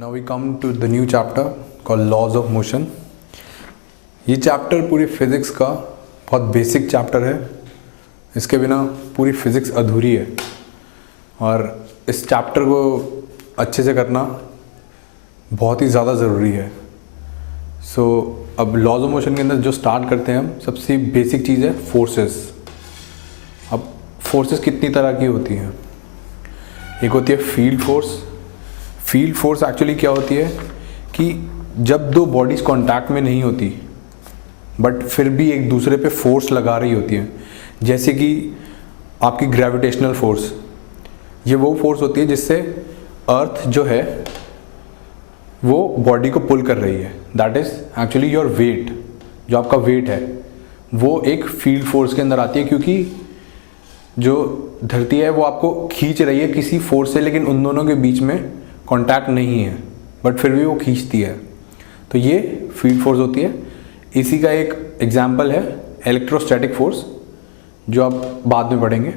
Now we come to the new chapter called Laws of Motion. ये chapter पूरी physics का बहुत basic chapter है. इसके बिना पूरी फिज़िक्स अधूरी है और इस चैप्टर को अच्छे से करना बहुत ही ज़्यादा ज़रूरी है. अब लॉज ऑफ मोशन के अंदर जो स्टार्ट करते हैं हम, सबसे बेसिक चीज़ है फोर्सेस. अब फोर्सेस कितनी तरह की होती हैं. एक होती है field force. Field force actually क्या होती है कि जब दो बॉडीज़ कांटेक्ट में नहीं होती बट फिर भी एक दूसरे पे फोर्स लगा रही होती है, जैसे कि आपकी ग्रेविटेशनल फोर्स. ये वो फोर्स होती है जिससे अर्थ जो है वो बॉडी को पुल कर रही है. That is actually your weight. जो आपका वेट है वो एक फील्ड फोर्स के अंदर आती है, क्योंकि जो धरती है वो आपको खींच रही है किसी फोर्स से, लेकिन उन दोनों के बीच में कांटेक्ट नहीं है बट फिर भी वो खींचती है. तो ये फील्ड फोर्स होती है. इसी का एक एग्जाम्पल है इलेक्ट्रोस्टैटिक फोर्स, जो आप बाद में पढ़ेंगे.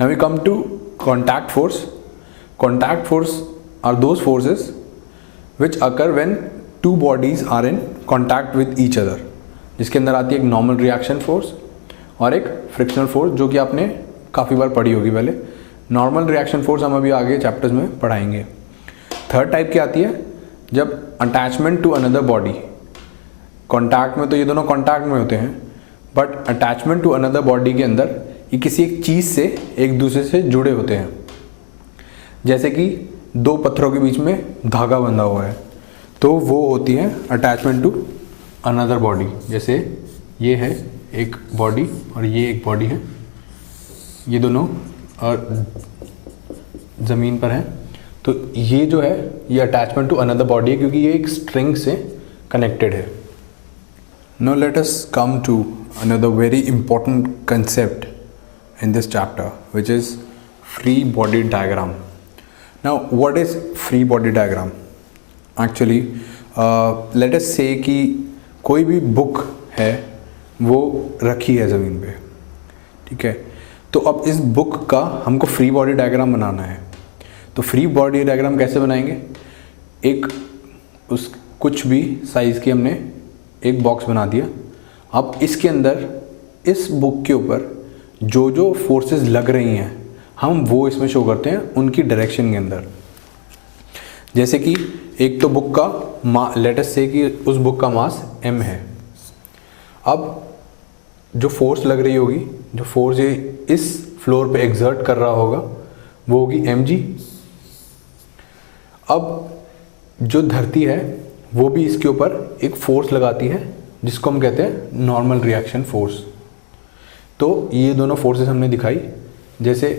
Now we come to contact force. Contact force are those forces which occur when two bodies are in contact with each other, जिसके अंदर आती है एक नॉर्मल रिएक्शन फोर्स और एक फ्रिक्शनल फोर्स, जो कि आपने काफ़ी बार पढ़ी होगी पहले. नॉर्मल रिएक्शन फोर्स हम अभी आगे चैप्टर्स में पढ़ाएंगे. थर्ड टाइप की आती है जब attachment to another body. Contact में तो ये दोनों कॉन्टैक्ट में होते हैं, but attachment to another body के अंदर ये किसी एक चीज़ से एक दूसरे से जुड़े होते हैं. जैसे कि दो पत्थरों के बीच में धागा बंधा हुआ है, तो वो होती है अटैचमेंट टू अनदर बॉडी. जैसे ये है एक बॉडी और ये एक बॉडी है, ये दोनों और ज़मीन पर हैं. तो ये जो है ये अटैचमेंट टू अनदर बॉडी है, क्योंकि ये एक स्ट्रिंग से कनेक्टेड है. Now let us come to another very important concept in this chapter, which is free body diagram. Now what is free body diagram? Actually let us say कि कोई भी book है वो रखी है ज़मीन पे, ठीक है. तो अब इस बुक का हमको फ्री बॉडी डायग्राम बनाना है. तो फ्री बॉडी डायग्राम कैसे बनाएंगे? एक उस कुछ भी साइज़ की हमने एक बॉक्स बना दिया. अब इसके अंदर इस बुक के ऊपर जो जो फोर्सेस लग रही हैं हम वो इसमें शो करते हैं उनकी डायरेक्शन के अंदर. जैसे कि एक तो बुक का लेट अस से कि उस बुक का मास m है. अब जो फोर्स लग रही होगी, जो फोर्स ये इस फ्लोर पे एक्सर्ट कर रहा होगा, वो होगी mg. अब जो धरती है वो भी इसके ऊपर एक फोर्स लगाती है, जिसको हम कहते हैं नॉर्मल रिएक्शन फोर्स. तो ये दोनों फोर्सेस हमने दिखाई. जैसे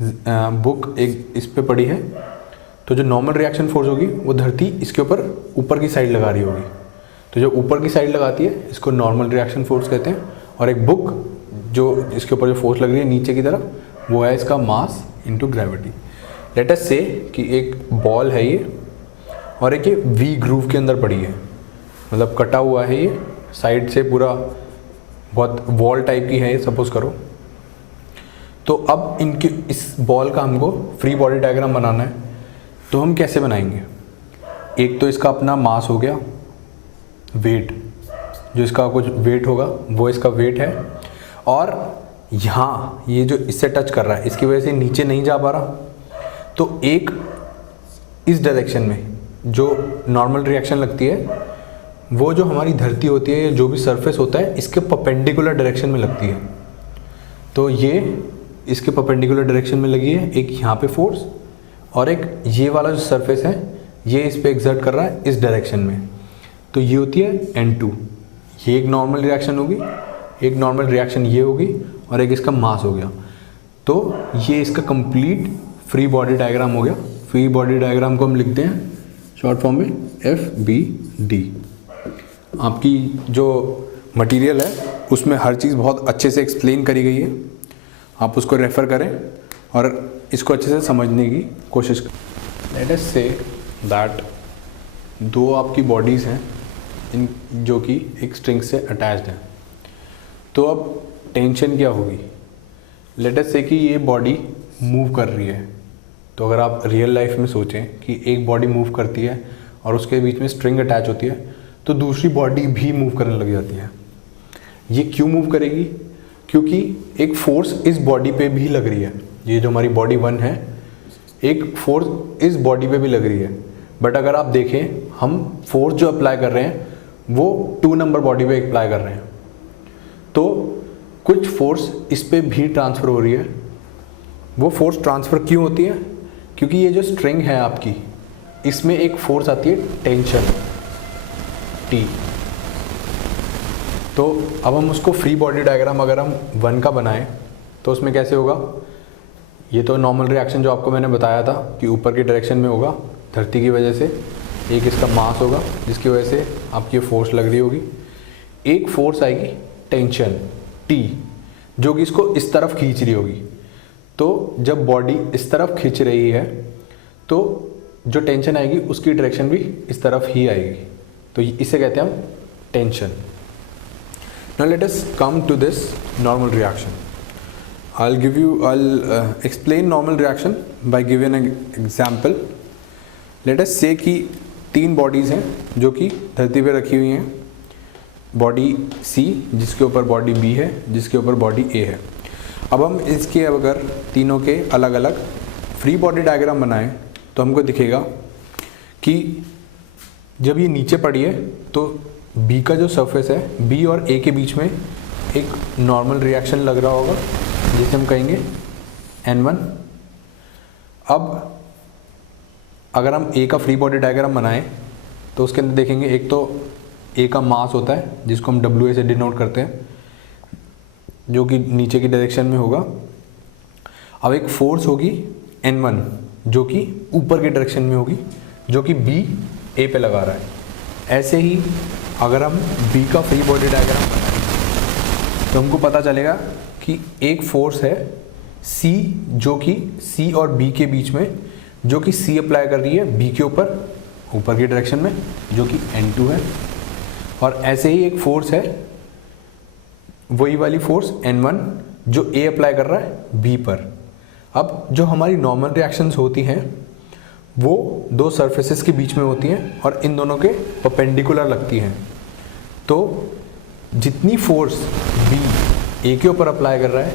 बुक एक इस पे पड़ी है, तो जो नॉर्मल रिएक्शन फोर्स होगी वो धरती इसके ऊपर की साइड लगा रही होगी. तो जो ऊपर की साइड लगाती है इसको नॉर्मल रिएक्शन फोर्स कहते हैं. और एक बुक जो इसके ऊपर जो फोर्स लग रही है नीचे की तरफ, वो है इसका mass into gravity. Late us say कि एक बॉल है ये और एक ये वी ग्रूव के अंदर पड़ी है, मतलब कटा हुआ है ये साइड से पूरा, बहुत वॉल टाइप की है ये, सपोज करो. तो अब इनके इस बॉल का हमको फ्री बॉडी डायग्राम बनाना है. तो हम कैसे बनाएंगे? एक तो इसका अपना मास हो गया, वेट, जो इसका कुछ वेट होगा वो इसका वेट है. और यहाँ ये जो इससे टच कर रहा है इसकी वजह से नीचे नहीं जा पा रहा, तो एक इस डायरेक्शन में जो नॉर्मल रिएक्शन लगती है वो जो हमारी धरती होती है, जो भी सरफेस होता है, इसके परपेंडिकुलर डायरेक्शन में लगती है. तो ये इसके परपेंडिकुलर डायरेक्शन में लगी है एक यहाँ पे फोर्स, और एक ये वाला जो सरफेस है ये इस पे एक्सर्ट कर रहा है इस डायरेक्शन में. तो ये होती है N2. ये एक नॉर्मल रिएक्शन होगी, एक नॉर्मल रिएक्शन ये होगी, और एक इसका मास हो गया. तो ये इसका कंप्लीट फ्री बॉडी डायग्राम हो गया. फ्री बॉडी डायग्राम को हम लिखते हैं शॉर्ट फॉर्म में FBD. आपकी जो मटेरियल है उसमें हर चीज़ बहुत अच्छे से एक्सप्लेन करी गई है. आप उसको रेफ़र करें और इसको अच्छे से समझने की कोशिश करें. लेट अस से दैट दो आपकी बॉडीज़ हैं इन जो कि एक स्ट्रिंग से अटैच्ड हैं. तो अब टेंशन क्या होगी? लेट अस से कि ये बॉडी मूव कर रही है, तो अगर आप रियल लाइफ में सोचें कि एक बॉडी मूव करती है और उसके बीच में स्ट्रिंग अटैच होती है, तो दूसरी बॉडी भी मूव करने लग जाती है। ये क्यों मूव करेगी? क्योंकि एक फोर्स इस बॉडी पे भी लग रही है। ये जो हमारी बॉडी 1 है, एक फोर्स इस बॉडी पे भी लग रही है। बट अगर आप देखें, हम फोर्स जो अप्लाई कर रहे हैं वो 2 नंबर बॉडी पे अप्लाई कर रहे हैं, तो कुछ फोर्स इस पे भी ट्रांसफ़र हो रही है। वो फोर्स ट्रांसफ़र क्यों होती है? क्योंकि ये जो स्ट्रिंग है आपकी, इसमें एक फोर्स आती है टेंशन T। तो अब हम उसको फ्री बॉडी डायग्राम अगर हम 1 का बनाएं तो उसमें कैसे होगा? ये तो नॉर्मल रिएक्शन जो आपको मैंने बताया था कि ऊपर की डायरेक्शन में होगा धरती की वजह से। एक इसका मास होगा जिसकी वजह से आपकी फोर्स लग रही होगी। एक फोर्स आएगी टेंशन T, जो कि इसको इस तरफ खींच रही होगी। तो जब बॉडी इस तरफ खींच रही है तो जो टेंशन आएगी उसकी डायरेक्शन भी इस तरफ ही आएगी। तो इसे कहते हैं हम tension. Now let us come to this normal reaction. I'll explain normal reaction by giving an example. Let us say कि 3 बॉडीज़ हैं जो कि धरती पे रखी हुई हैं। बॉडी C जिसके ऊपर बॉडी B है, जिसके ऊपर बॉडी A है। अब हम इसके अगर तीनों के अलग अलग फ्री बॉडी डायग्राम बनाएं तो हमको दिखेगा कि जब ये नीचे पड़ी है तो B का जो सरफेस है, B और A के बीच में एक नॉर्मल रिएक्शन लग रहा होगा जिसे हम कहेंगे N1। अब अगर हम A का फ्री बॉडी डायग्राम बनाएं तो उसके अंदर देखेंगे, एक तो A का मास होता है जिसको हम WA से डिनोट करते हैं, जो कि नीचे की डायरेक्शन में होगा। अब एक फोर्स होगी N1 जो कि ऊपर की डायरेक्शन में होगी, जो कि B A पे लगा रहा है। ऐसे ही अगर हम B का फ्री बॉडी डायग्राम बनाएं तो हमको पता चलेगा कि एक फोर्स है C जो कि C और B के बीच में, जो कि C अप्लाई कर रही है B के ऊपर की डायरेक्शन में, जो कि N2 है। और ऐसे ही एक फोर्स है, वही वाली फोर्स N1 जो A अप्लाई कर रहा है B पर। अब जो हमारी नॉर्मल रिएक्शंस होती हैं वो 2 सरफेसेस के बीच में होती हैं और इन दोनों के परपेंडिकुलर लगती हैं। तो जितनी फोर्स B A के ऊपर अप्लाई कर रहा है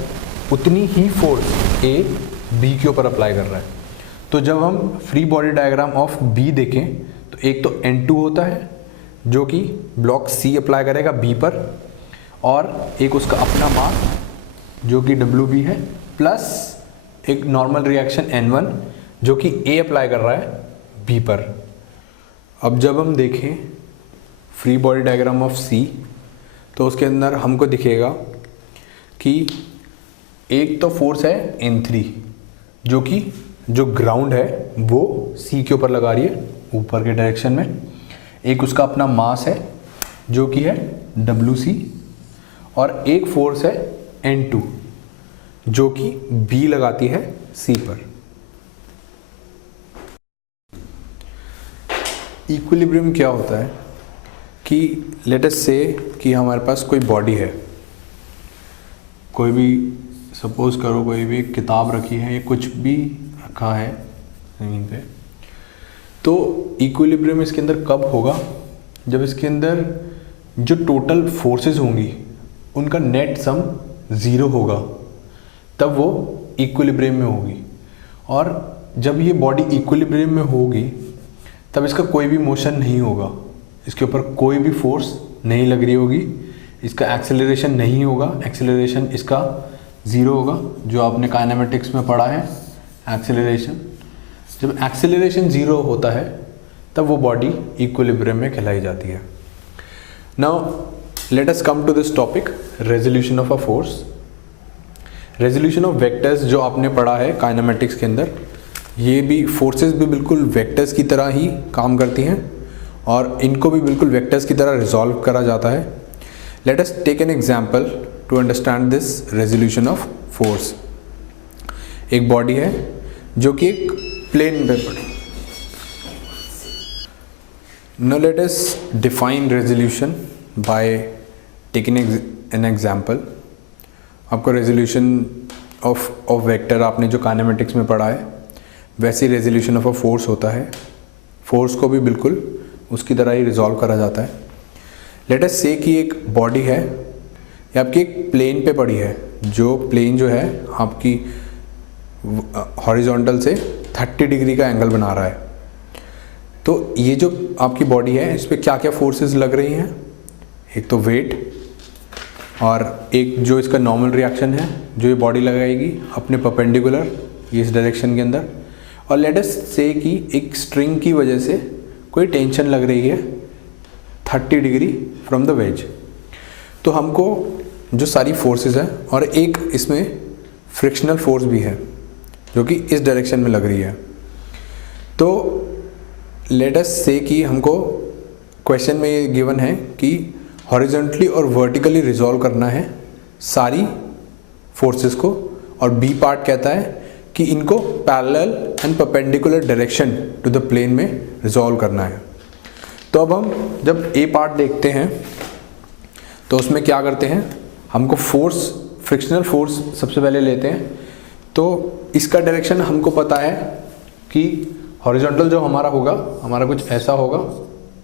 उतनी ही फोर्स A B के ऊपर अप्लाई कर रहा है। तो जब हम free body diagram of B देखें तो एक तो N2 होता है जो कि ब्लॉक C अप्लाई करेगा B पर, और एक उसका अपना मास जो कि WB है, प्लस एक नॉर्मल रिएक्शन N1 जो कि A अप्लाई कर रहा है B पर। अब जब हम देखें free body diagram of C तो उसके अंदर हमको दिखेगा कि एक तो फोर्स है N3 जो कि जो ग्राउंड है वो C के ऊपर लगा रही है ऊपर के डायरेक्शन में। एक उसका अपना मास है जो कि है WC, और एक फोर्स है N2 जो कि B लगाती है C पर। इक्विलिब्रियम क्या होता है कि लेट अस से कि हमारे पास कोई बॉडी है, कोई भी सपोज करो कोई भी किताब रखी है या कुछ भी रखा है ज़मीन पे, तो इक्विलिब्रियम इसके अंदर कब होगा? जब इसके अंदर जो टोटल फोर्सेस होंगी उनका नेट सम 0 होगा, तब वो इक्विलिब्रियम में होगी। और जब ये बॉडी इक्विलिब्रियम में होगी तब इसका कोई भी मोशन नहीं होगा, इसके ऊपर कोई भी फोर्स नहीं लग रही होगी, इसका एक्सेलरेशन नहीं होगा, एक्सेलरेशन इसका 0 होगा, जो आपने काइनेमेटिक्स में पढ़ा है एक्सेलरेशन। जब एक्सेलरेशन 0 होता है तब वो बॉडी इक्विलिब्रियम में कहलाई जाती है। Now let us come to this topic, resolution of a force. Resolution of vectors जो आपने पढ़ा है काइनेमेटिक्स के अंदर, ये भी फोर्सेस भी बिल्कुल वेक्टर्स की तरह ही काम करती हैं और इनको भी बिल्कुल वेक्टर्स की तरह रिजॉल्व करा जाता है। Let us take an example to understand this resolution of force. एक बॉडी है जो कि एक प्लेन पे पड़ी। Now let us define resolution by taking an example. आपको रेजोल्यूशन ऑफ वेक्टर आपने जो काइनेमेटिक्स में पढ़ा है, वैसी रेजोल्यूशन ऑफ अ फोर्स होता है, फोर्स को भी बिल्कुल उसकी तरह ही रिजॉल्व करा जाता है। लेट अस से कि एक बॉडी है, ये आपकी एक प्लेन पे पड़ी है, जो प्लेन जो है आपकी हॉरिजॉन्टल से 30 डिग्री का एंगल बना रहा है। तो ये जो आपकी बॉडी है, इस पर क्या क्या फोर्सेस लग रही हैं, एक तो वेट, और एक जो इसका नॉर्मल रिएक्शन है जो ये बॉडी लगाएगी अपने परपेंडिकुलर ये इस डायरेक्शन के अंदर, और लेट अस से कि एक स्ट्रिंग की वजह से कोई टेंशन लग रही है 30 डिग्री फ्रॉम द वेज। तो हमको जो सारी फोर्सेस हैं, और एक इसमें फ्रिक्शनल फोर्स भी है जो कि इस डायरेक्शन में लग रही है। तो लेट अस से कि हमको क्वेश्चन में ये गिवन है कि हॉरिजॉन्टली और वर्टिकली रिजॉल्व करना है सारी फोर्सेस को, और बी पार्ट कहता है कि इनको parallel and perpendicular direction to the plane में रिजॉल्व करना है। तो अब हम जब ए पार्ट देखते हैं तो उसमें क्या करते हैं, हमको फोर्स, फ्रिक्शनल फोर्स सबसे पहले लेते हैं। तो इसका डायरेक्शन हमको पता है कि हॉरिजॉन्टल जो हमारा होगा, हमारा कुछ ऐसा होगा,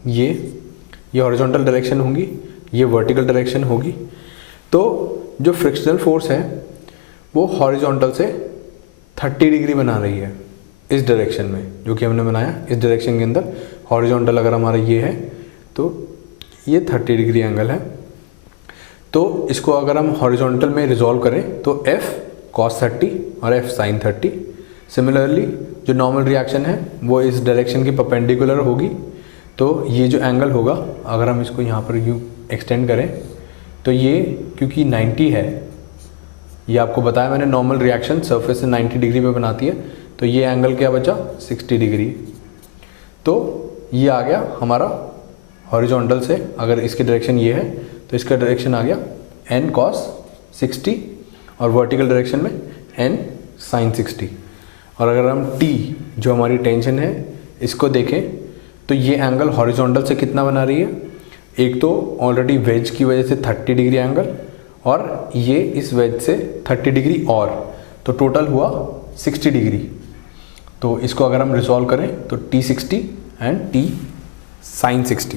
ये हॉरिजॉन्टल डायरेक्शन होगी, ये वर्टिकल डायरेक्शन होगी। तो जो फ्रिक्शनल फोर्स है वो हॉरिजॉन्टल से 30 डिग्री बना रही है इस डायरेक्शन में, जो कि हमने बनाया इस डायरेक्शन के अंदर। हॉरिजॉन्टल अगर हमारा ये है तो ये 30 डिग्री एंगल है। तो इसको अगर हम हॉरिजॉन्टल में रिजॉल्व करें तो F cos 30 और F sin 30। सिमिलरली जो नॉर्मल रिएक्शन है वो इस डायरेक्शन की परपेंडिकुलर होगी। तो ये जो एंगल होगा, अगर हम इसको यहाँ पर यूँ एक्सटेंड करें तो ये क्योंकि 90 है, ये आपको बताया मैंने, नॉर्मल रिएक्शन सरफेस से 90 डिग्री पे बनाती है, तो ये एंगल क्या बचा 60 डिग्री। तो ये आ गया हमारा हॉरिजॉन्टल से, अगर इसकी डायरेक्शन ये है तो इसका डायरेक्शन आ गया n cos 60 और वर्टिकल डायरेक्शन में n sin 60। और अगर हम t जो हमारी टेंशन है इसको देखें तो ये एंगल हॉरिजॉन्टल से कितना बना रही है, एक तो ऑलरेडी वेज की वजह से 30 डिग्री एंगल, और ये इस वेज से 30 डिग्री और, तो टोटल हुआ 60 डिग्री। तो इसको अगर हम रिजॉल्व करें तो t60 एंड t sin 60।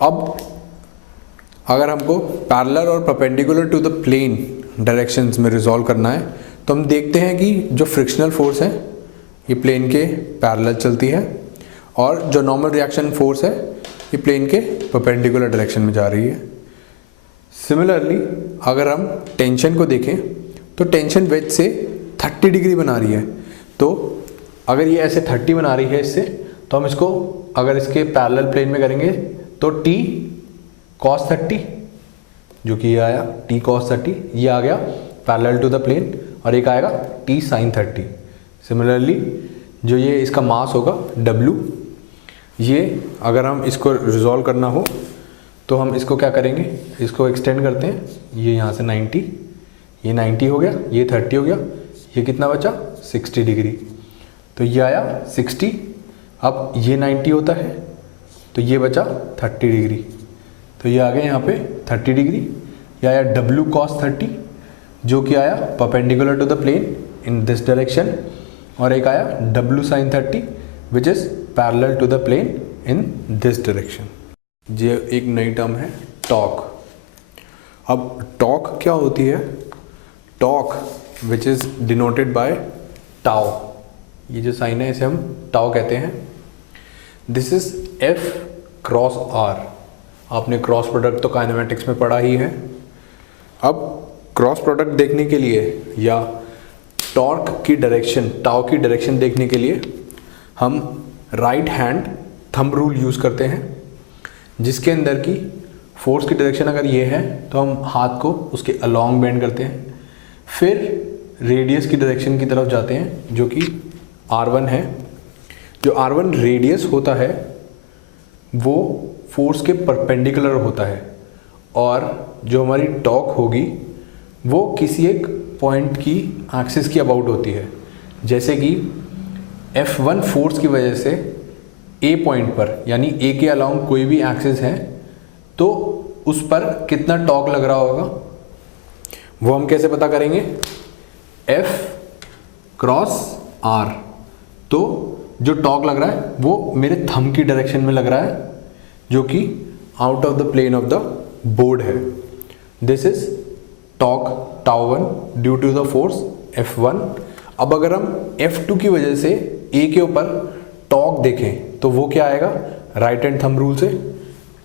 अब अगर हमको पैरेलल और perpendicular to the plane directions में रिजॉल्व करना है तो हम देखते हैं कि जो फ्रिक्शनल फोर्स है ये प्लेन के पैरेलल चलती है, और जो नॉर्मल रिएक्शन फोर्स है ये प्लेन के परपेंडिकुलर डायरेक्शन में जा रही है। सिमिलरली अगर हम टेंशन को देखें तो टेंशन वेज से 30 डिग्री बना रही है। तो अगर ये ऐसे 30 बना रही है इससे, तो हम इसको अगर इसके पैरेलल प्लेन में करेंगे तो t cos 30, जो कि ये आया t cos 30, ये आ गया पैरेलल टू द प्लेन, और एक आएगा t sin 30। सिमिलरली जो ये इसका मास होगा W, ये अगर हम इसको रिजॉल्व करना हो तो हम इसको क्या करेंगे, इसको एक्सटेंड करते हैं, ये यहाँ से 90, ये 90 हो गया, ये 30 हो गया, ये कितना बचा 60 डिग्री। तो ये आया 60, अब ये 90 होता है तो ये बचा 30 डिग्री, तो ये आ गया यहाँ पे 30 डिग्री। ये आया W cos 30 जो कि आया perpendicular to the plane in this direction, और एक आया W sin 30 which is parallel to the plane in this direction. ये एक नई टर्म है टॉर्क। अब टॉर्क क्या होती है, torque which is denoted by tau, ये जो साइन है इसे हम टाउ कहते हैं। This is F cross R। आपने क्रॉस प्रोडक्ट तो काइनेमेटिक्स में पढ़ा ही है। अब क्रॉस प्रोडक्ट देखने के लिए या टॉर्क की डायरेक्शन, टाउ की डायरेक्शन देखने के लिए हम right hand thumb rule use करते हैं, जिसके अंदर की फोर्स की डायरेक्शन अगर ये है तो हम हाथ को उसके अलोंग बेंड करते हैं, फिर रेडियस की डायरेक्शन की तरफ जाते हैं जो कि R1 है। जो R1 रेडियस होता है वो फोर्स के परपेंडिकुलर होता है, और जो हमारी टॉर्क होगी वो किसी एक पॉइंट की एक्सिस की अबाउट होती है। जैसे कि F1 फोर्स की वजह से A पॉइंट पर, यानी A के अलाउंग कोई भी एक्सिस है तो उस पर कितना टॉर्क लग रहा होगा वो हम कैसे पता करेंगे, F क्रॉस R, तो जो टॉर्क लग रहा है वो मेरे थंब की डायरेक्शन में लग रहा है, जो कि out of the plane of the board है। This is torque tau 1 due to the force F1। अब अगर हम F2 की वजह से A के ऊपर टॉर्क देखें तो वो क्या आएगा, राइट हैंड थंब रूल से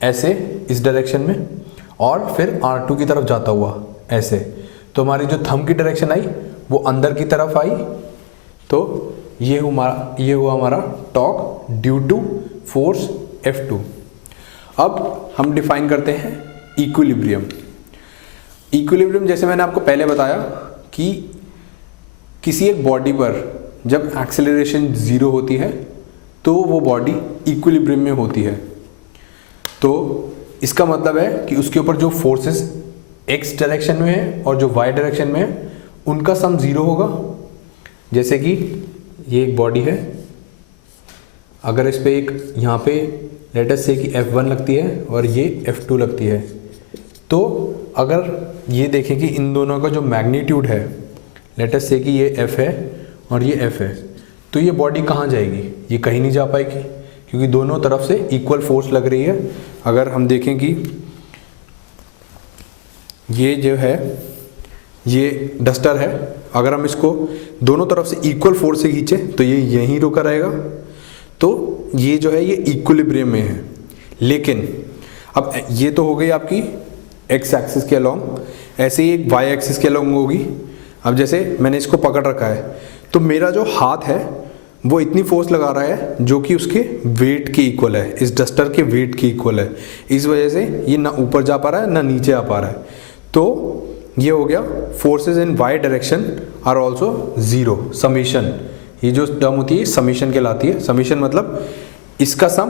ऐसे इस डायरेक्शन में, और फिर R2 की तरफ जाता हुआ ऐसे, तो हमारी जो थंब की डायरेक्शन आई वो अंदर की तरफ आई, तो ये हुआ हमारा torque due to force F2। अब हम डिफाइन करते हैं इक्विलिब्रियम। इक्विलिब्रियम जैसे मैंने आपको पहले बताया कि किसी एक बॉडी पर जब एक्सेलरेशन 0 होती है तो वो बॉडी इक्विलिब्रियम में होती है। तो इसका मतलब है कि उसके ऊपर जो फोर्सेस x डायरेक्शन में है और जो y डायरेक्शन में है उनका सम 0 होगा। जैसे कि ये एक बॉडी है, अगर इस पे एक यहाँ पे लेट अस से कि F1 लगती है और ये F2 लगती है, तो अगर ये देखें कि इन दोनों का जो मैग्नीट्यूड है, लेट अस से कि ये F है और ये F है, तो ये बॉडी कहाँ जाएगी, ये कहीं नहीं जा पाएगी क्योंकि दोनों तरफ से इक्वल फोर्स लग रही है। अगर हम देखें कि ये जो है ये डस्टर है, अगर हम इसको दोनों तरफ से इक्वल फोर्स से खींचे तो ये यहीं रुका रहेगा, तो ये जो है ये इक्विलिब्रियम में है। लेकिन अब ये तो हो गई आपकी एक्स एक्सिस के अलोंग, ऐसे ही एक वाई एक्सिस के अलोंग होगी। अब जैसे मैंने इसको पकड़ रखा है तो मेरा जो हाथ है वो इतनी फोर्स लगा रहा है जो कि उसके वेट के इक्वल है, इस डस्टर के वेट के इक्वल है। इस वजह से ये ना ऊपर जा पा रहा है ना नीचे आ पा रहा है। तो ये हो गया forces in Y direction are also 0 summation. ये जो टर्म होती है समीशन कहलाती है। समीशन मतलब इसका सम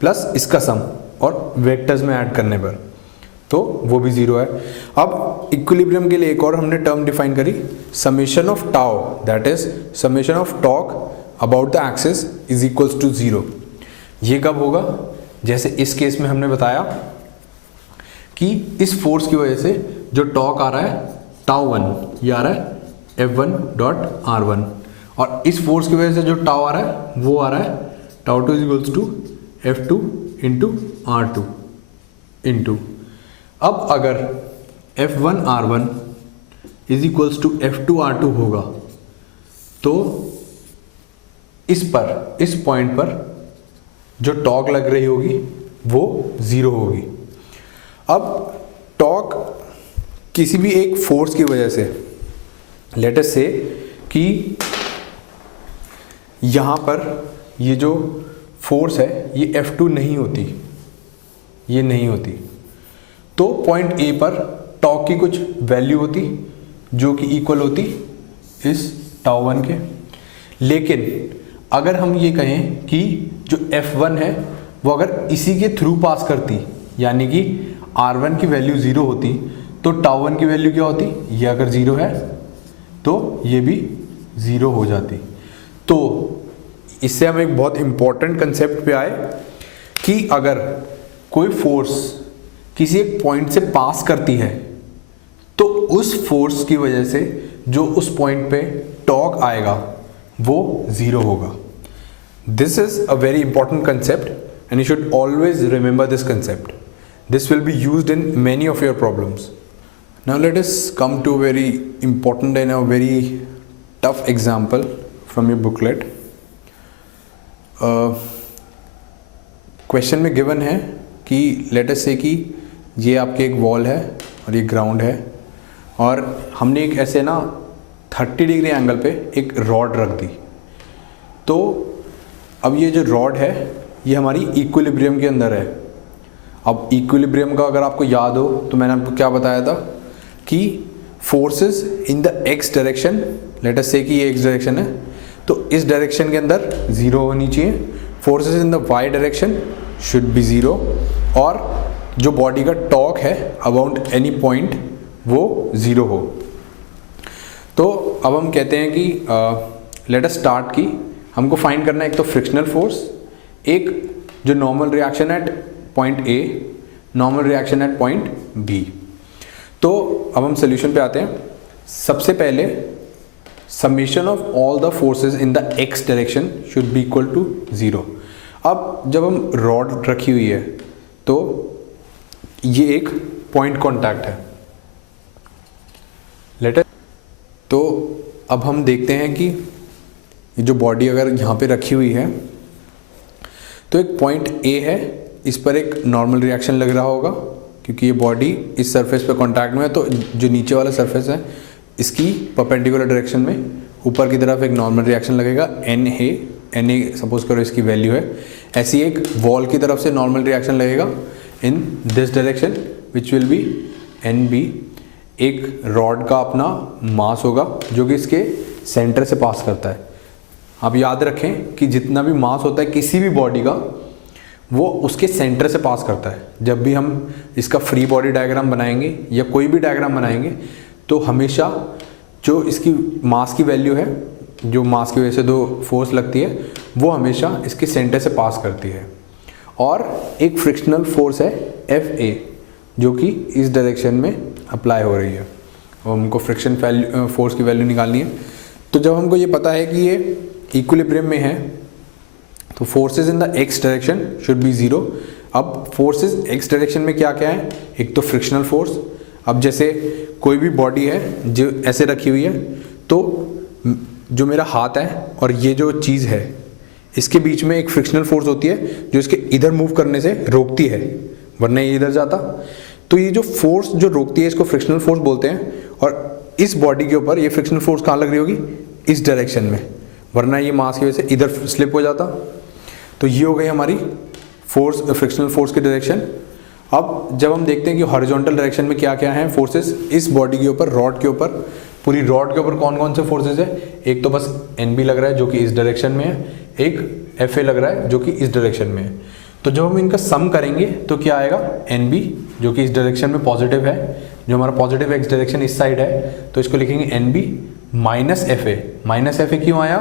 प्लस इसका सम और वेक्टर्स में ऐड करने पर, तो वो भी 0 है। अब इक्विलिब्रियम के लिए एक और हमने टर्म डिफाइन करी, summation of tau, that is summation of torque about the axis is equals to 0। ये कब होगा, जैसे इस केस में हमने बताया कि इस फोर्स की वजह से जो टॉर्क आ रहा है टाउ 1, ये आ रहा है F1.R1, और इस फोर्स की वजह से जो टाउ आ रहा है वो आ रहा है tau 2 is equals to F2 into R2 into, अब अगर F1R1 is equals to F2R2 होगा तो इस पॉइंट पर जो टॉर्क लग रही होगी वो 0 होगी। अब टॉर्क किसी भी एक फोर्स की वजह से, लेट अस से कि यहाँ पर ये जो फोर्स है ये F2 नहीं होती, ये नहीं होती, तो पॉइंट A पर टॉर्क की कुछ वैल्यू होती जो कि इक्वल होती इस टाउ 1 के। लेकिन अगर हम ये कहें कि जो F1 है वो अगर इसी के थ्रू पास करती, यानी कि R1 की वैल्यू 0 होती, तो टाउ 1 की वैल्यू क्या होती, ये अगर 0 है तो ये भी 0 हो जाती। तो इससे हम एक बहुत इंपॉर्टेंट कंसेप्ट पे आए कि अगर कोई फोर्स किसी एक पॉइंट से पास करती है तो उस फोर्स की वजह से जो उस पॉइंट पे टॉर्क आएगा वो 0 होगा। This is a very important concept and you should always remember this concept. This will be used in many of your problems. Now let us come to a very important and a very tough example from your booklet. Question में given है कि let us say कि ये आपके एक wall है और ये ग्राउंड है और हमने एक ऐसे ना 30 डिग्री एंगल पे एक रॉड रख दी. तो अब ये जो रॉड है ये हमारी इक्विलिब्रियम के अंदर है. अब इक्विलिब्रियम का अगर आपको याद हो तो मैंने आपको क्या बताया था कि forces in the x direction, late us say कि ये एक्स डायरेक्शन है तो इस डायरेक्शन के अंदर 0 होनी चाहिए. Forces in the y direction should be 0 और जो बॉडी का टॉर्क है अबाउट एनी पॉइंट वो 0 हो. तो अब हम कहते हैं कि लेट अस स्टार्ट की हमको फाइंड करना है एक तो फ्रिक्शनल फोर्स, एक जो normal reaction at point A, normal reaction at point B. तो अब हम सोल्यूशन पे आते हैं. सबसे पहले summation of all the forces in the x direction should be equal to 0। अब जब हम रॉड रखी हुई है तो ये एक पॉइंट कांटेक्ट है, लेटर। तो अब हम देखते हैं कि ये जो बॉडी अगर यहाँ पे रखी हुई है तो एक पॉइंट ए है, इस पर एक नॉर्मल रिएक्शन लग रहा होगा क्योंकि ये बॉडी इस सरफेस पे कांटेक्ट में है। तो जो नीचे वाला सरफेस है इसकी परपेंडिकुलर डायरेक्शन में ऊपर की तरफ एक नॉर्मल रिएक्शन लगेगा, एन ए सपोज करो इसकी वैल्यू है। ऐसी एक वॉल की तरफ से नॉर्मल रिएक्शन लगेगा in this direction which will be N B. एक रॉड का अपना मास होगा जो कि इसके सेंटर से पास करता है। आप याद रखें कि जितना भी मास होता है किसी भी बॉडी का वो उसके सेंटर से पास करता है। जब भी हम इसका फ्री बॉडी डायग्राम बनाएंगे या कोई भी डायग्राम बनाएंगे तो हमेशा जो इसकी मास की वैल्यू है, जो मास की वजह से दो फोर्स लगती है, वो हमेशा इसके सेंटर से पास करती है। और एक फ्रिक्शनल फोर्स है एफ ए जो कि इस डायरेक्शन में अप्लाई हो रही है और हमको फ्रिक्शन फोर्स की वैल्यू निकालनी है। तो जब हमको ये पता है कि ये इक्विलिब्रियम में है तो forces in the x direction should be 0। अब फोर्सेस एक्स डायरेक्शन में क्या क्या है, एक तो फ्रिक्शनल फोर्स। अब जैसे कोई भी बॉडी है जो ऐसे रखी हुई है तो जो मेरा हाथ है और ये जो चीज़ है इसके बीच में एक फ्रिक्शनल फोर्स होती है जो इसके इधर मूव करने से रोकती है, वरना ये इधर जाता। तो ये जो फोर्स जो रोकती है इसको फ्रिक्शनल फोर्स बोलते हैं। और इस बॉडी के ऊपर ये फ्रिक्शनल फोर्स कहाँ लग रही होगी, इस डायरेक्शन में, वरना ये मास की वजह से इधर स्लिप हो जाता। तो ये हो गई हमारी फोर्स, फ्रिक्शनल फोर्स की डायरेक्शन। अब जब हम देखते हैं कि हॉरिजॉन्टल डायरेक्शन में क्या क्या है फोर्सेस इस बॉडी के ऊपर, रॉड के ऊपर, पूरी रॉड के ऊपर कौन कौन से फोर्सेस है, एक तो बस एन बी लग रहा है जो कि इस डायरेक्शन में है, एक एफ ए लग रहा है जो कि इस डायरेक्शन में है। तो जब हम इनका सम करेंगे तो क्या आएगा, एन बी जो कि इस डायरेक्शन में पॉजिटिव है, जो हमारा पॉजिटिव एक्स डायरेक्शन इस साइड है, तो इसको लिखेंगे N B minus F A. Minus F A क्यों आया,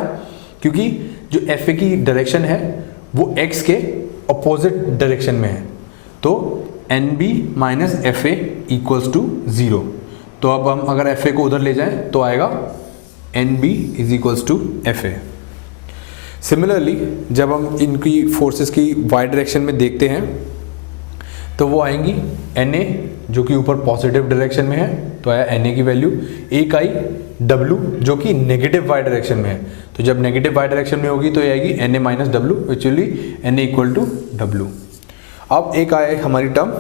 क्योंकि जो एफ ए की डायरेक्शन है वो एक्स के अपोजिट डायरेक्शन में है। तो N B minus F A equals to 0। तो अब हम अगर एफ ए को उधर ले जाएं तो आएगा N B is equals to F A. Similarly जब हम इनकी फोर्सेस की वाई डायरेक्शन में देखते हैं तो वो आएंगी एन ए जो कि ऊपर पॉजिटिव डायरेक्शन में है, तो आया एन ए की वैल्यू। एक आई डब्ल्यू जो कि नेगेटिव वाई डायरेक्शन में है, तो जब नेगेटिव वाई डायरेक्शन में होगी तो ये आएगी N A minus W which will be N A equal to W. अब एक आया हमारी टर्म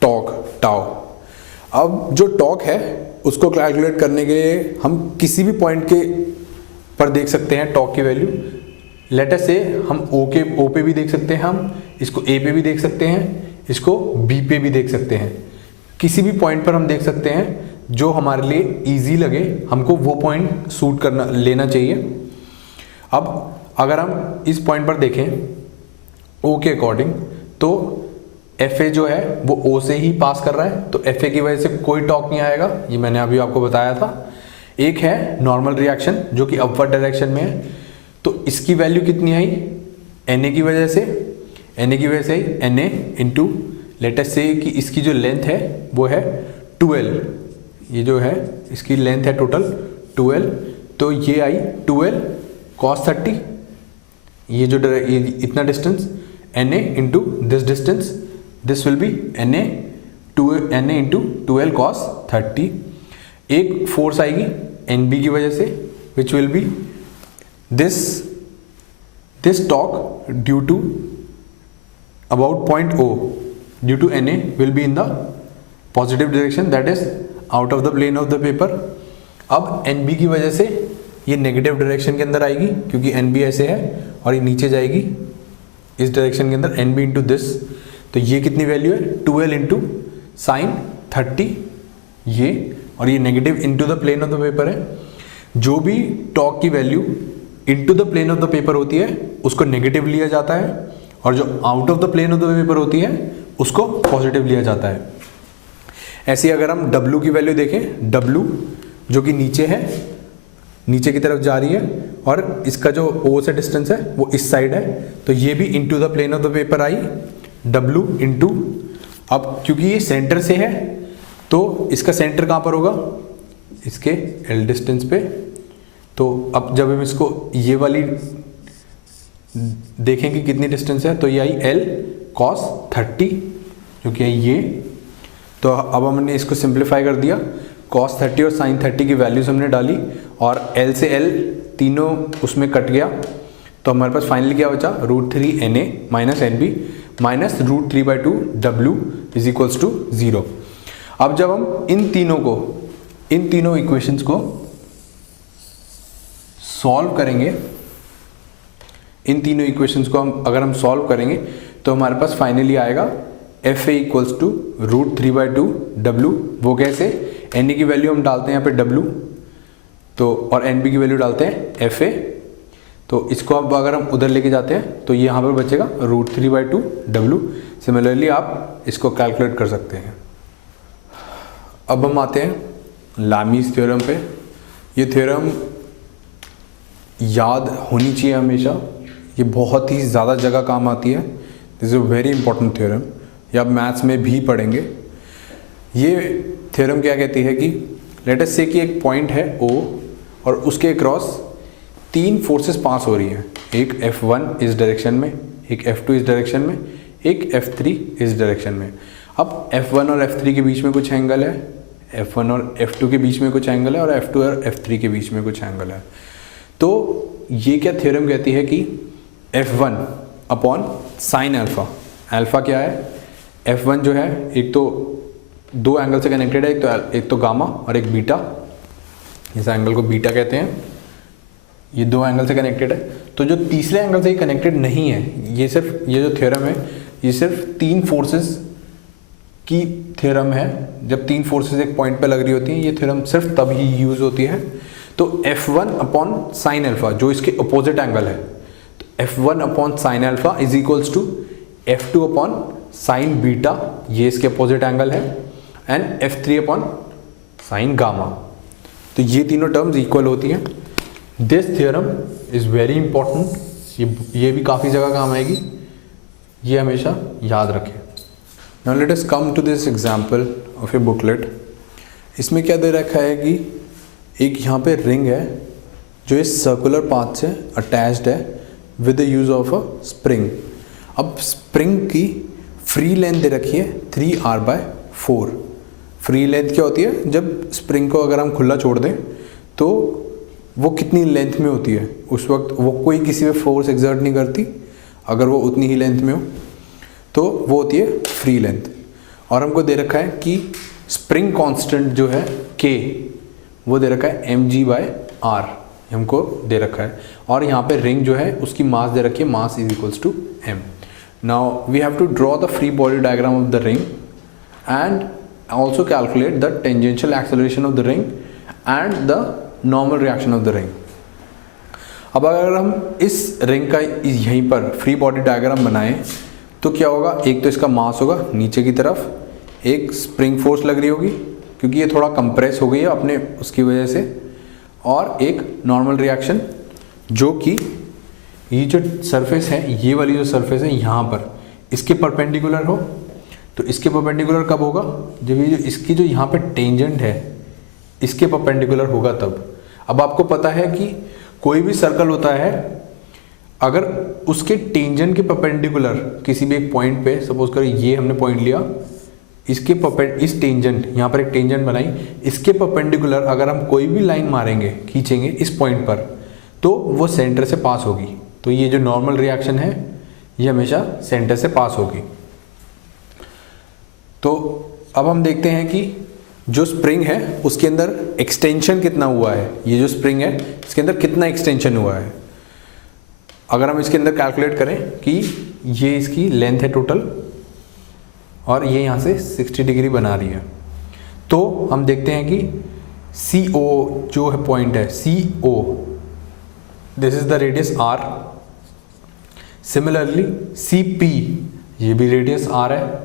टॉक, टाउ। अब जो टॉक है उसको कैलकुलेट करने के लिए हम किसी भी पॉइंट के पर देख सकते हैं टॉक की वैल्यू। लेटर से हम ओ पे भी देख सकते हैं, हम इसको ए पे भी देख सकते हैं, इसको बी पे भी देख सकते हैं। किसी भी पॉइंट पर हम देख सकते हैं जो हमारे लिए इजी लगे, हमको वो पॉइंट सूट करना लेना चाहिए। अब अगर हम इस पॉइंट पर देखें ओ के अकॉर्डिंग तो एफ ए जो है वो ओ से ही पास कर रहा है, तो एफ ए की वजह से कोई टॉक नहीं आएगा, ये मैंने अभी आपको बताया था। एक है नॉर्मल रिएक्शन जो कि अपवर्ड डायरेक्शन में है, तो इसकी वैल्यू कितनी आई, एन ए की वजह से, एन ए की वजह से एन ए इंटू लेटेस्ट से कि इसकी जो लेंथ है वो है 12, ये जो है इसकी लेंथ है टोटल 12, तो ये आई 12 cos 30, ये जो ये इतना distance N A into this distance, this will be N A into 12 cos 30। एक फोर्स आएगी एन बी की वजह से विच will B this torque due to about point O due to Na will be in the positive direction, that is out of the plane of the paper। अब NB की वजह से ये negative direction के अंदर आएगी क्योंकि NB ऐसे है और ये नीचे जाएगी इस डायरेक्शन के अंदर NB इंटू दिस, तो ये कितनी वैल्यू है 12 इंटू साइन 30 ये, और ये negative into the plane of the paper है। जो भी टॉर्क की value into the plane of the paper होती है उसको नेगेटिव लिया जाता है, और जो out of the plane of the paper होती है उसको पॉजिटिव लिया जाता है। ऐसे अगर हम W की वैल्यू देखें, W जो कि नीचे है, नीचे की तरफ जा रही है, और इसका जो O से डिस्टेंस है वो इस साइड है, तो ये भी into the plane of the paper आई W इंटू, अब क्योंकि ये सेंटर से है तो इसका सेंटर कहाँ पर होगा, इसके L डिस्टेंस पे, तो अब जब हम इसको ये वाली देखेंगे कितनी डिस्टेंस है, तो ये आई L cos 30 जो कि है ये। तो अब हमने इसको सिंप्लीफाई कर दिया, cos 30 और sin 30 की वैल्यूज हमने डाली और L से L तीनों उसमें कट गया, तो हमारे पास फाइनली क्या बचा, √3 NA minus NB minus √3/2 W is equals to 0। अब जब हम इन तीनों इक्वेशंस को सॉल्व करेंगे, इन तीनों इक्वेशंस को अगर हम सॉल्व करेंगे तो हमारे पास फाइनली आएगा FA इक्वल्स टू √3/2 W। वो कैसे, NA की वैल्यू हम डालते हैं यहाँ पे W, तो और NB की वैल्यू डालते हैं FA। तो इसको अब अगर हम उधर लेके जाते हैं तो ये यहाँ पर बचेगा √3/2 W। सिमिलरली आप इसको कैलकुलेट कर सकते हैं। अब हम आते हैं लामीज थ्योरम पे। ये थ्योरम याद होनी चाहिए हमेशा, ये बहुत ही ज़्यादा जगह काम आती है। This is a very important theorem, ये आप मैथ्स में भी पढ़ेंगे। ये थ्योरम क्या कहती है कि लेट अस से कि एक पॉइंट है O और उसके क्रॉस 3 फोर्सेस पास हो रही हैं, एक F1 इस डायरेक्शन में, एक F2 इस डायरेक्शन में, एक F3 इस डायरेक्शन में। अब F1 और F3 के बीच में कुछ एंगल है, F1 और F2 के बीच में कुछ एंगल है और F2 और F3 के बीच में कुछ एंगल है। तो ये क्या थ्योरम कहती है कि F1 upon sine alpha, alpha क्या है, F1 जो है एक तो 2 एंगल से कनेक्टेड है, एक तो गामा और एक बीटा, इस एंगल को बीटा कहते हैं। ये 2 एंगल से कनेक्टेड है। तो जो तीसरे एंगल से कनेक्टेड नहीं है, ये जो थ्योरम है ये सिर्फ 3 फोर्सेस की थ्योरम है। जब 3 फोर्सेस एक पॉइंट पे लग रही होती हैं, ये थ्योरम सिर्फ तब ही यूज होती है। तो F1 अपॉन साइन अल्फा जो इसके अपोजिट एंगल है, तो F1 upon sine alpha is equals to F2 upon sine beta, ये इसके अपोजिट एंगल है, and F3 upon sine gamma. तो ये तीनों टर्म्स इक्वल होती हैं। This theorem is very important, ये भी काफ़ी जगह काम आएगी, ये हमेशा याद रखें। Now let us come to this example of a booklet. इसमें क्या दे रखा है कि एक यहाँ पे रिंग है जो इस सर्कुलर पाथ से अटैच्ड है with the use of a spring. अब स्प्रिंग की फ्री लेंथ दे रखी है 3r/4। फ्री लेंथ क्या होती है, जब स्प्रिंग को अगर हम खुला छोड़ दें तो वो कितनी लेंथ में होती है, उस वक्त वो कोई किसी पे फोर्स एक्सर्ट नहीं करती, अगर वो उतनी ही लेंथ में हो तो वो होती है फ्री लेंथ। और हमको दे रखा है कि स्प्रिंग कांस्टेंट जो है K, वो दे रखा है mg/r, हमको दे रखा है। और यहाँ पे रिंग जो है उसकी मास दे रखी है, mass is equals to m। Now we have to draw the free body diagram of the ring and also calculate the tangential acceleration of the ring and the normal reaction of the ring। अब अगर हम इस ring का यहीं पर free body diagram बनाएं तो क्या होगा, एक तो इसका मास होगा नीचे की तरफ, एक स्प्रिंग फोर्स लग रही होगी क्योंकि ये थोड़ा कंप्रेस हो गई है अपने उसकी वजह से, और एक नॉर्मल रिएक्शन जो कि ये जो सरफेस है, ये वाली जो सरफेस है यहाँ पर इसके परपेंडिकुलर हो। तो इसके परपेंडिकुलर कब होगा, जब ये जो इसकी जो यहाँ पे टेंजेंट है इसके परपेंडिकुलर होगा तब। अब आपको पता है कि कोई भी सर्कल होता है, अगर उसके टेंजेंट के परपेंडिकुलर किसी भी एक पॉइंट पे, सपोज करो ये हमने पॉइंट लिया, इसके इस टेंजेंट, यहाँ पर एक टेंजेंट बनाई, इसके परपेंडिकुलर अगर हम कोई भी लाइन मारेंगे, खींचेंगे इस पॉइंट पर, तो वो सेंटर से पास होगी। तो ये जो नॉर्मल रिएक्शन है ये हमेशा सेंटर से पास होगी। तो अब हम देखते हैं कि जो स्प्रिंग है उसके अंदर एक्सटेंशन कितना हुआ है, ये जो स्प्रिंग है इसके अंदर कितना एक्सटेंशन हुआ है। अगर हम इसके अंदर कैलकुलेट करें कि ये इसकी लेंथ है टोटल और ये यहाँ से 60 डिग्री बना रही है, तो हम देखते हैं कि CO जो है पॉइंट है, CO this is the radius R। Similarly CP ये भी रेडियस R है।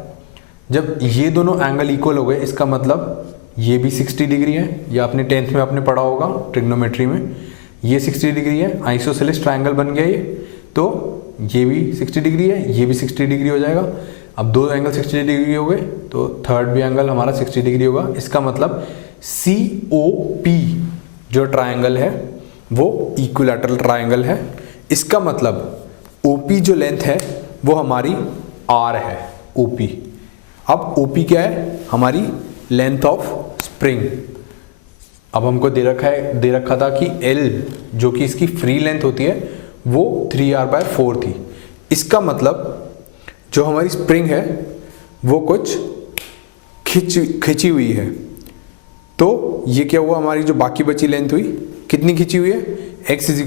जब ये दोनों एंगल इक्वल हो गए, इसका मतलब ये भी 60 डिग्री है, ये आपने 10th में आपने पढ़ा होगा ट्रिग्नोमेट्री में, ये 60 डिग्री है, आइसोसेलेस ट्रायंगल बन गया ये, तो ये भी 60 डिग्री है, ये भी 60 डिग्री हो जाएगा। अब 2 एंगल 60 डिग्री हो गए तो थर्ड भी एंगल हमारा 60 डिग्री होगा। इसका मतलब COP जो ट्रायंगल है वो इक्विलैटरल ट्रायंगल है। इसका मतलब OP जो लेंथ है वो हमारी R है, OP। अब OP क्या है? हमारी लेंथ ऑफ स्प्रिंग। अब हमको दे रखा था कि L जो कि इसकी फ्री लेंथ होती है वो 3R/4 थी। इसका मतलब जो हमारी स्प्रिंग है वो कुछ खिंची हुई है। तो ये क्या हुआ, हमारी जो बाकी बची लेंथ हुई कितनी खिंची हुई है? x =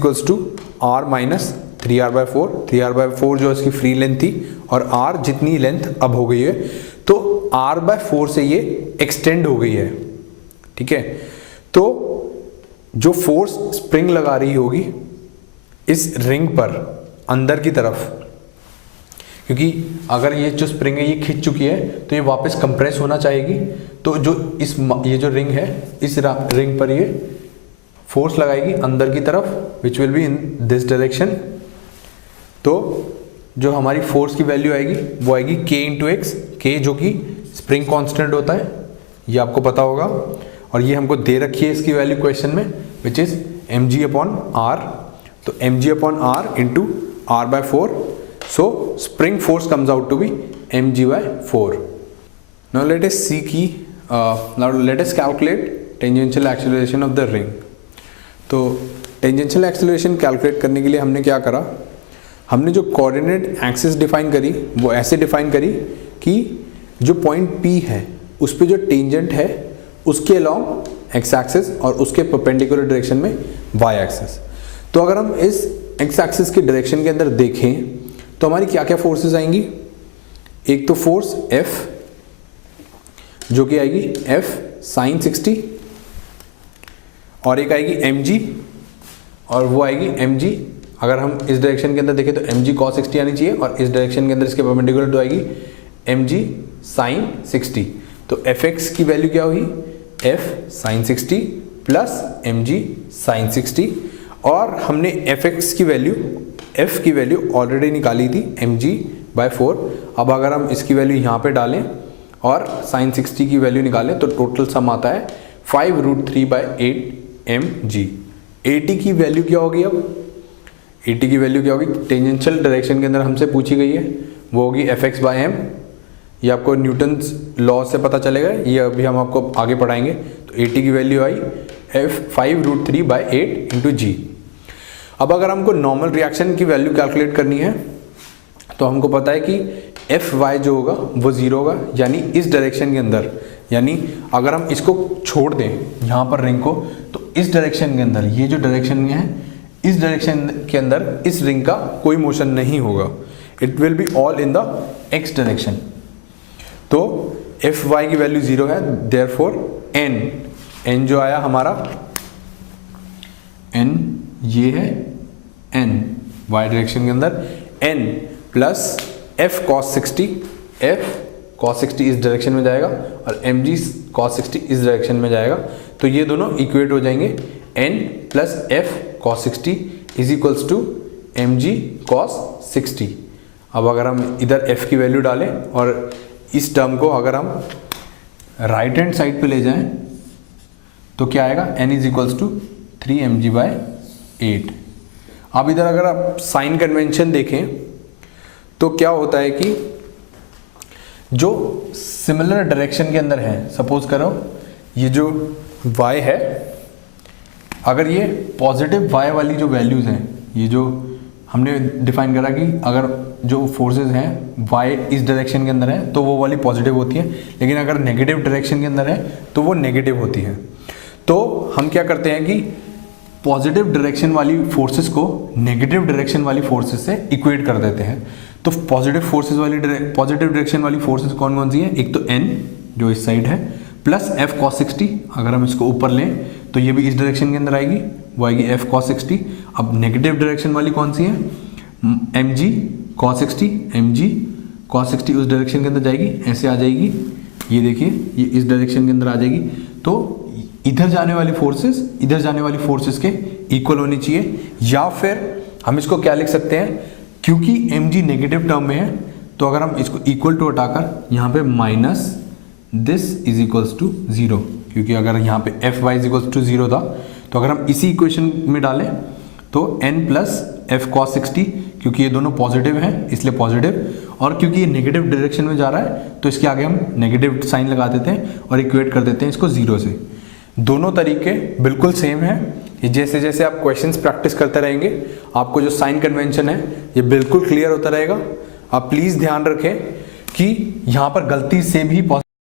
R - 3R/4। 3R/4 जो इसकी फ्री लेंथ थी और R जितनी लेंथ अब हो गई है, तो R/4 से ये एक्सटेंड हो गई है। ठीक है, तो जो फोर्स स्प्रिंग लगा रही होगी इस रिंग पर अंदर की तरफ, क्योंकि अगर ये जो स्प्रिंग है ये खिंच चुकी है तो ये वापस कंप्रेस होना चाहेगी। तो जो ये जो रिंग है, इस रिंग पर ये फोर्स लगाएगी अंदर की तरफ, विच will be in this direction. तो जो हमारी फोर्स की वैल्यू आएगी वो आएगी K×X, K जो कि स्प्रिंग कांस्टेंट होता है, ये आपको पता होगा। और ये हमको दे रखी है इसकी वैल्यू क्वेश्चन में, विच इज mg/r। तो mg/r × R/4। So spring force comes out to be mg/4. Now let us calculate tangential acceleration of the ring. तो टेंजेंशियल एक्सेलरेशन कैलकुलेट करने के लिए हमने क्या करा, हमने जो कोऑर्डिनेट एक्सिस डिफाइन करी वो ऐसे डिफाइन करी कि जो पॉइंट P है उस पे जो टेंजेंट है उसके अलॉन्ग एक्स एक्सिस और उसके परपेंडिकुलर डायरेक्शन में वाई एक्सिस। तो अगर हम इस एक्स एक्सिस के डायरेक्शन के अंदर देखें तो हमारी क्या क्या फोर्सेस आएंगी? एक तो फोर्स F जो कि आएगी F sin 60, और एक आएगी mg और वो आएगी mg, अगर हम इस डायरेक्शन के अंदर देखें तो mg cos 60 आनी चाहिए, और इस डायरेक्शन के अंदर इसके परपेंडिकुलर तो आएगी mg sin 60। तो fx की वैल्यू क्या हुई? f sin 60 plus mg sin 60, और हमने fx की वैल्यू f की वैल्यू ऑलरेडी निकाली थी mg/4। अब अगर हम इसकी वैल्यू यहाँ पे डालें और sin 60 की वैल्यू निकालें तो टोटल सम आता है 5√3/8 mg। 80 की वैल्यू क्या होगी? अब 80 की वैल्यू क्या होगी? टेंजेंशियल डायरेक्शन के अंदर हमसे पूछी गई है, वो होगी fx/m। ये आपको न्यूटन्स लॉ से पता चलेगा, ये अभी हम आपको आगे पढ़ाएंगे। तो 80 की वैल्यू आई 5√3/8 × g। अब अगर हमको नॉर्मल रिएक्शन की वैल्यू कैलकुलेट करनी है तो हमको पता है कि Fy जो होगा वो 0 होगा, यानी इस डायरेक्शन के अंदर, यानी अगर हम इसको छोड़ दें यहाँ पर रिंग को, तो इस डायरेक्शन के अंदर, ये जो डायरेक्शन में है इस डायरेक्शन के अंदर इस रिंग का कोई मोशन नहीं होगा। It will be all in the x direction. तो Fy की वैल्यू 0 है, देयरफॉर n जो आया हमारा n, ये है n y डायरेक्शन के अंदर, n plus f cos 60, f cos 60 इस डायरेक्शन में जाएगा और mg cos 60 इस डायरेक्शन में जाएगा। तो ये दोनों इक्वेट हो जाएंगे, n plus f cos 60 is equals to mg cos 60। अब अगर हम इधर f की वैल्यू डालें और इस टर्म को अगर हम राइट हैंड साइड पे ले जाएं तो क्या आएगा? n is equals to 3mg/8। अब इधर अगर आप साइन कन्वेंशन देखें तो क्या होता है कि जो सिमिलर डायरेक्शन के अंदर है, सपोज करो ये जो y है, अगर ये पॉजिटिव y वाली जो वैल्यूज़ हैं, ये जो हमने डिफाइन करा कि अगर जो फोर्सेस हैं y इस डायरेक्शन के अंदर है तो वो वाली पॉजिटिव होती है, लेकिन अगर नेगेटिव डायरेक्शन के अंदर है तो वो नेगेटिव होती है। तो हम क्या करते हैं कि पॉजिटिव डायरेक्शन वाली फोर्सेस को नेगेटिव डायरेक्शन वाली फोर्सेस से इक्वेट कर देते हैं। तो पॉजिटिव डायरेक्शन वाली फोर्सेस कौन कौन सी हैं? एक तो n जो इस साइड है, प्लस f cos 60, अगर हम इसको ऊपर लें तो ये भी इस डायरेक्शन के अंदर आएगी, वो आएगी f cos 60। अब नेगेटिव डायरेक्शन वाली कौन सी है? mg cos 60, mg cos 60 उस डायरेक्शन के अंदर जाएगी, ऐसे आ जाएगी, ये देखिए ये इस डायरेक्शन के अंदर आ जाएगी। तो इधर जाने वाली फोर्सेस इधर जाने वाली फोर्सेस के इक्वल होनी चाहिए, या फिर हम इसको क्या लिख सकते हैं, क्योंकि mg नेगेटिव टर्म में है तो अगर हम इसको इक्वल टू हटाकर यहाँ पे minus this is equals to 0, क्योंकि अगर यहाँ पे F Y is equals to 0 था, तो अगर हम इसी इक्वेशन में डालें तो n प्लस एफ कॉस 60, क्योंकि ये दोनों पॉजिटिव हैं इसलिए पॉजिटिव, और क्योंकि ये नेगेटिव डायरेक्शन में जा रहा है तो इसके आगे हम नेगेटिव साइन लगा देते हैं और इक्वेट कर देते हैं इसको 0 से। दोनों तरीके बिल्कुल सेम है। ये जैसे जैसे आप क्वेश्चंस प्रैक्टिस करते रहेंगे आपको जो साइन कन्वेंशन है ये बिल्कुल क्लियर होता रहेगा। आप प्लीज़ ध्यान रखें कि यहाँ पर गलती से भी